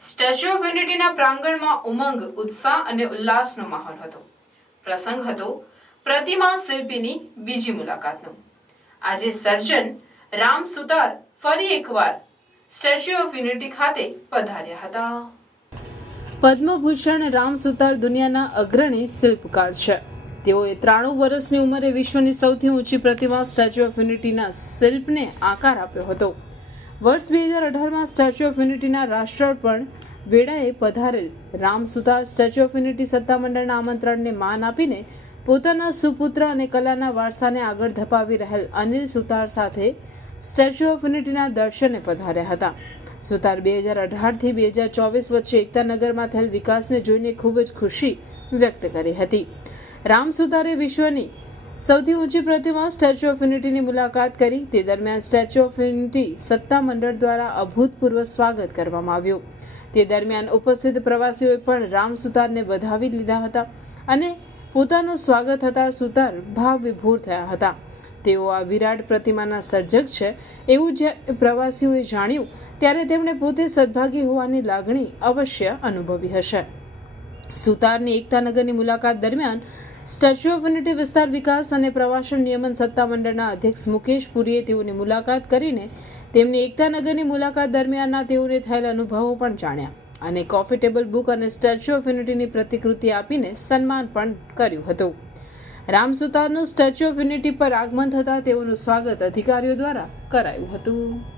Statue of યુનિટીના પ્રાંગણમાં ઉમંગ, ઉત્સાહ અને ઉલ્લાસનો માહોલ હતો. પ્રસંગ હતો પ્રતિમા શિલ્પીની બીજી મુલાકાતનો. આજે સર્જન રામ સુતાર ફરી એકવાર સ્ટેચ્યુ ઓફ યુનિટી ખાતે પધાર્યા હતા. પદ્મભૂષણ રામ સુતાર દુનિયાના અગ્રણી શિલ્પકાર છે. તેઓએ 93 વર્ષની ઉંમરે વિશ્વની સૌથી ઊંચી પ્રતિમા સ્ટેચ્યુ ઓફ યુનિટીના શિલ્પને આકાર આપ્યો હતો. વર્ષ 2018માં સ્ટેચ્યુ ઓફ યુનિટીના રાષ્ટ્રાર્પણ વેળાએ પધારેલ રામ સુતાર સ્ટેચ્યુ ઓફ યુનિટી સત્તામંડળના આમંત્રણને માન આપીને પોતાના સુપુત્ર અને કલાના વારસાને આગળ ધપાવી રહેલ અનિલ સુતાર સાથે સ્ટેચ્યુ ઓફ યુનિટીના દર્શને પધાર્યા હતા. સુતાર 2018થી 2024 વચ્ચે એકતાનગરમાં થયેલ વિકાસને જોઈને ખૂબ જ ખુશી વ્યક્ત કરી હતી. રામ સુતારે વિશ્વની સૌથી ઊંચી પ્રતિમા સ્ટેચ્યુ ઓફ યુનિટીની મુલાકાત કરી. તે દરમિયાન સ્ટેચ્યુ ઓફ યુનિટી સત્તામંડળ દ્વારા અભૂતપૂર્વ સ્વાગત કરવામાં આવ્યું. તે દરમિયાન ઉપસ્થિત પ્રવાસીઓએ પણ રામ સુતારને વધાવી લીધા હતા અને પોતાનું સ્વાગત થતાં સુતાર ભાવ વિભોર થયા હતા. તેઓ આ વિરાટ પ્રતિમાના સર્જક છે એવું જ્યારે પ્રવાસીઓએ જાણ્યું ત્યારે તેમણે પોતે સદભાગી હોવાની લાગણી અવશ્ય અનુભવી હશે. સુતારની એકતાનગરની મુલાકાત દરમિયાન સ્ટેચ્યુ ઓફ યુનિટી વિસ્તાર વિકાસ અને પ્રવાસન નિયમન સત્તામંડળના અધ્યક્ષ મુકેશ પુરીએ તેઓની મુલાકાત કરીને તેમની એકતાનગરની મુલાકાત દરમિયાનના તેઓને થયેલ અનુભવો પણ જાણ્યા અને કોફી ટેબલ બુક અને સ્ટેચ્યુ ઓફ યુનિટીની પ્રતિકૃતિ આપીને સન્માન પણ કર્યું હતું. રામ સુતારનું સ્ટેચ્યુ ઓફ યુનિટી પર આગમન થતાં તેઓનું સ્વાગત અધિકારીઓ દ્વારા કરાયું હતું.